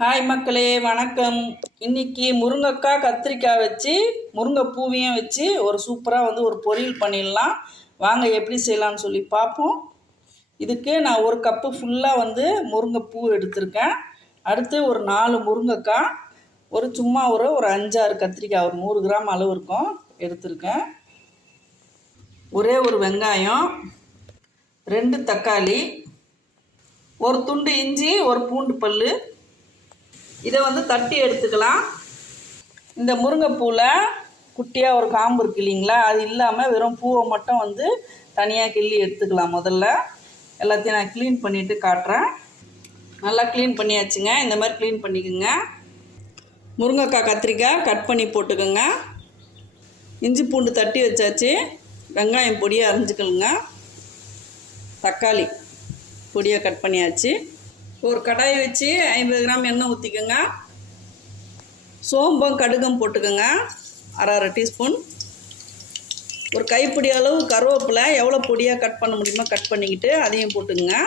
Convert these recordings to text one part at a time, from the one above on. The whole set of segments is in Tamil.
ஹாய் மக்களே வணக்கம். இன்னைக்கு முருங்கைக்காய் கத்திரிக்காய் வச்சு முருங்கைப்பூவையும் வச்சு ஒரு சூப்பராக வந்து ஒரு பொரியல் பண்ணிடலாம். வாங்க எப்படி செய்யலாம்னு சொல்லி பார்ப்போம். இதுக்கு நான் ஒரு கப்பு ஃபுல்லாக வந்து முருங்கைப்பூ எடுத்திருக்கேன். அடுத்து ஒரு நாலு முருங்கைக்காய் ஒரு சும்மா ஒரு ஒரு அஞ்சாறு கத்திரிக்காய் ஒரு நூறு கிராம் அளவு இருக்கும் எடுத்திருக்கேன். ஒரே ஒரு வெங்காயம் ரெண்டு தக்காளி ஒரு துண்டு இஞ்சி ஒரு பூண்டு பல் இதை வந்து தட்டி எடுத்துக்கலாம். இந்த முருங்கைப்பூவில் குட்டியாக ஒரு காம்பு இருக்கு இல்லைங்களா? அது இல்லாமல் வெறும் பூவை மட்டும் வந்து தனியாக கிள்ளி எடுத்துக்கலாம் முதல்ல. எல்லாத்தையும் நான் க்ளீன் பண்ணிவிட்டு காட்டுறேன். நல்லா க்ளீன் பண்ணியாச்சுங்க. இந்த மாதிரி க்ளீன் பண்ணிக்கோங்க. முருங்கைக்காய் கத்திரிக்காய் கட் பண்ணி போட்டுக்கோங்க. இஞ்சி பூண்டு தட்டி வச்சாச்சு. வெங்காயம் பொடியாக அரிஞ்சுக்கலுங்க தக்காளி பொடியாக கட் பண்ணியாச்சு. ஒரு கடாயை வச்சு ஐம்பது கிராம் எண்ணெய் ஊற்றிக்கோங்க சோம்பம் கடுகம் போட்டுக்கோங்க. அரை அரை டீஸ்பூன். ஒரு கைப்பிடி அளவு கருவேப்பிலை எவ்வளோ பொடியாக கட் பண்ண முடியுமோ கட் பண்ணிக்கிட்டு அதையும் போட்டுக்கோங்க.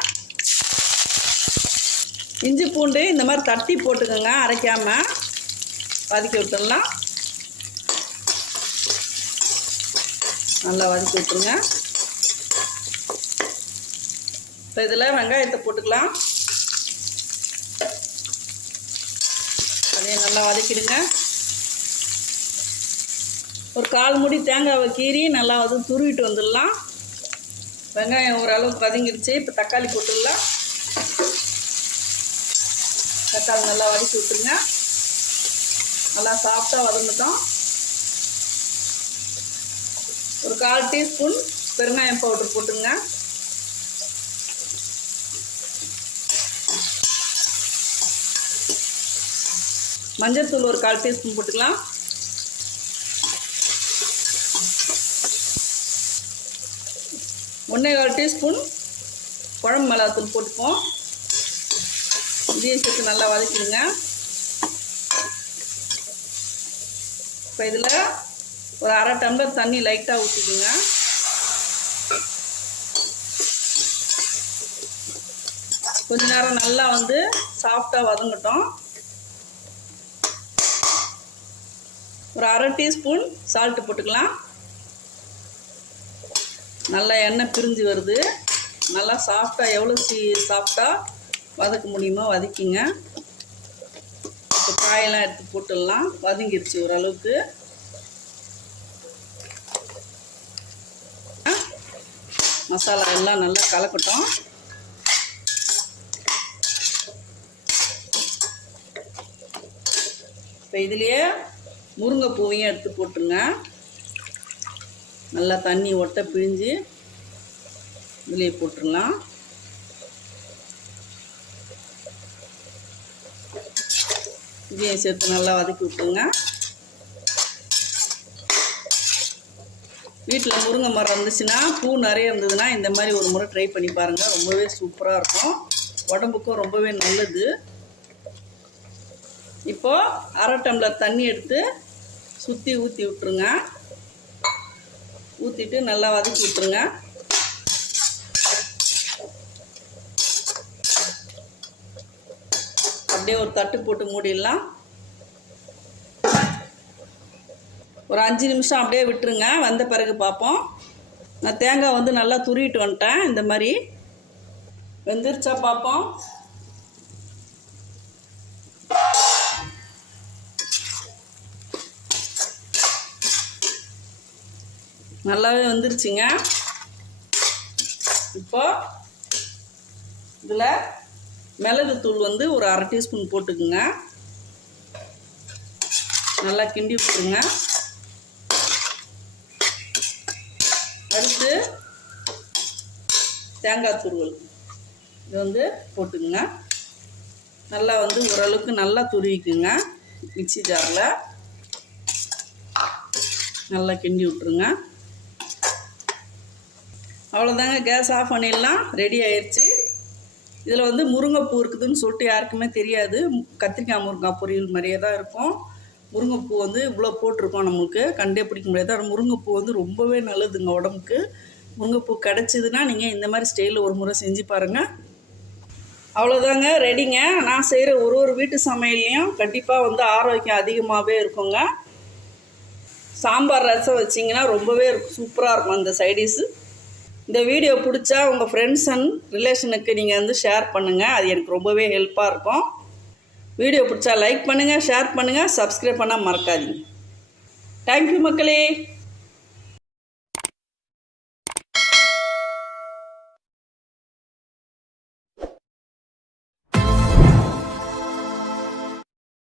இஞ்சி பூண்டு இந்த மாதிரி தட்டி போட்டுக்கோங்க அரைக்காமல் வதக்கி விட்டுடலாம். நல்லா வதக்கி விட்டுருங்க. இப்போ இதில் வெங்காயத்தை போட்டுக்கலாம். அதையும் நல்லா வதக்கிடுங்க. ஒரு கால் முடி தேங்காவை கீறி நல்லா வந்து துருவிட்டு வந்துடலாம். வெங்காயம் ஓரளவுக்கு வதங்கிடுச்சு. இப்போ தக்காளி போட்டுடலாம். தக்காளி நல்லா வதக்கி விட்டுருங்க. நல்லா சாஃப்டாக வதங்கட்டும். ஒரு கால் டீஸ்பூன் பெருங்காயம் பவுடர் மஞ்சள் தூள் ஒரு கால் டீஸ்பூன் போட்டுக்கலாம். ஒன்றே கால் டீஸ்பூன் குழம்பு மிளகாத்தூள் போட்டுப்போம் இதையும் சேர்த்து நல்லா வதக்கிடுங்க. இப்போ இதில் ஒரு அரை டம்ளர் தண்ணி லைட்டாக ஊற்றிக்குங்க கொஞ்ச நேரம் நல்லா வந்து சாஃப்டாக வதங்கட்டும். ஒரு அரை டீஸ்பூன் சால்ட்டு போட்டுக்கலாம். நல்லா எண்ணெய் பிரிஞ்சு வருது. நல்லா சாஃப்டாக எவ்வளோ சீ சாஃப்டாக வதக்க முடியுமோ வதக்கிங்க. இப்போ காயெல்லாம் எடுத்து போட்டுடலாம். வதங்கிருச்சு ஓரளவுக்கு. மசாலா எல்லாம் நல்லா கலக்கட்டும். இப்போ இதுலேயே முருங்கைப்பூவையும் எடுத்து போட்டுருங்க. நல்லா தண்ணி ஒட்ட பிழிஞ்சு இதுலேயே போட்டுடலாம் இதையும் சேர்த்து நல்லா வதக்கி விட்டுருங்க. வீட்டில் முருங்கை மரம் இருந்துச்சுன்னா பூ நிறைய இருந்ததுன்னா இந்த மாதிரி ஒரு முறை ட்ரை பண்ணி பாருங்கள் ரொம்பவே சூப்பராக இருக்கும். உடம்புக்கும் ரொம்பவே நல்லது. இப்போது அரை டம்ளர் தண்ணி எடுத்து சுற்றி ஊற்றி விட்ருங்க ஊற்றிட்டு நல்லா வதக்கி விட்ருங்க அப்படியே ஒரு தட்டு போட்டு மூடிடலாம். ஒரு அஞ்சு நிமிஷம் அப்படியே விட்டுருங்க. வந்த பிறகு பார்ப்போம். நான் தேங்காய் வந்து நல்லா துருவிட்டு வந்துட்டேன். இந்த மாதிரி. வெந்துருச்சா பார்ப்போம். நல்லாவே வந்துருச்சுங்க. இப்போ இதில் மிளகுத்தூள் வந்து ஒரு அரை டீஸ்பூன் போட்டுக்குங்க. நல்லா கிண்டி விட்டுருங்க. அடுத்து தேங்காய் துருவல். இது வந்து போட்டுக்குங்க. நல்லா வந்து ஓரளவுக்கு நல்லா துருவிக்குங்க. மிக்சி ஜாரில். நல்லா கிண்டி விட்ருங்க அவ்வளோதாங்க கேஸ் ஆஃப் பண்ணிடலாம். ரெடி ஆயிடுச்சு இதில் வந்து முருங்கைப்பூ இருக்குதுன்னு சொல்லிட்டு யாருக்குமே தெரியாது. கத்திரிக்காய் முருங்காய் பொரியல் மாதிரியே தான் இருக்கும். முருங்கைப்பூ வந்து இவ்வளோ போட்டிருக்கோம் நம்மளுக்கு. கண்டே பிடிக்க முடியாது. ஆனால் முருங்கைப்பூ வந்து ரொம்பவே நல்லதுங்க உடம்புக்கு. முருங்கைப்பூ கிடச்சிதுன்னா நீங்கள் இந்த மாதிரி ஸ்டைலில் ஒரு முறை செஞ்சு பாருங்கள் அவ்வளோதாங்க ரெடிங்க நான் செய்கிற ஒரு ஒரு வீட்டு சமையல்லையும் கண்டிப்பாக வந்து ஆரோக்கியம் அதிகமாகவே இருக்குங்க. சாம்பார் ரசம் வச்சிங்கன்னா ரொம்பவே சூப்பராக இருக்கும் அந்த சைடிஷு இந்த வீடியோ பிடிச்சா உங்கள் ஃப்ரெண்ட்ஸ் அண்ட் ரிலேஷனுக்கு நீங்கள் வந்து ஷேர் பண்ணுங்கள் அது எனக்கு ரொம்பவே ஹெல்ப்பாக இருக்கும். வீடியோ பிடிச்சா லைக் பண்ணுங்கள் ஷேர் பண்ணுங்கள் சப்ஸ்கிரைப் பண்ணால் மறக்காதீங்க. தேங்க்யூ மக்களே.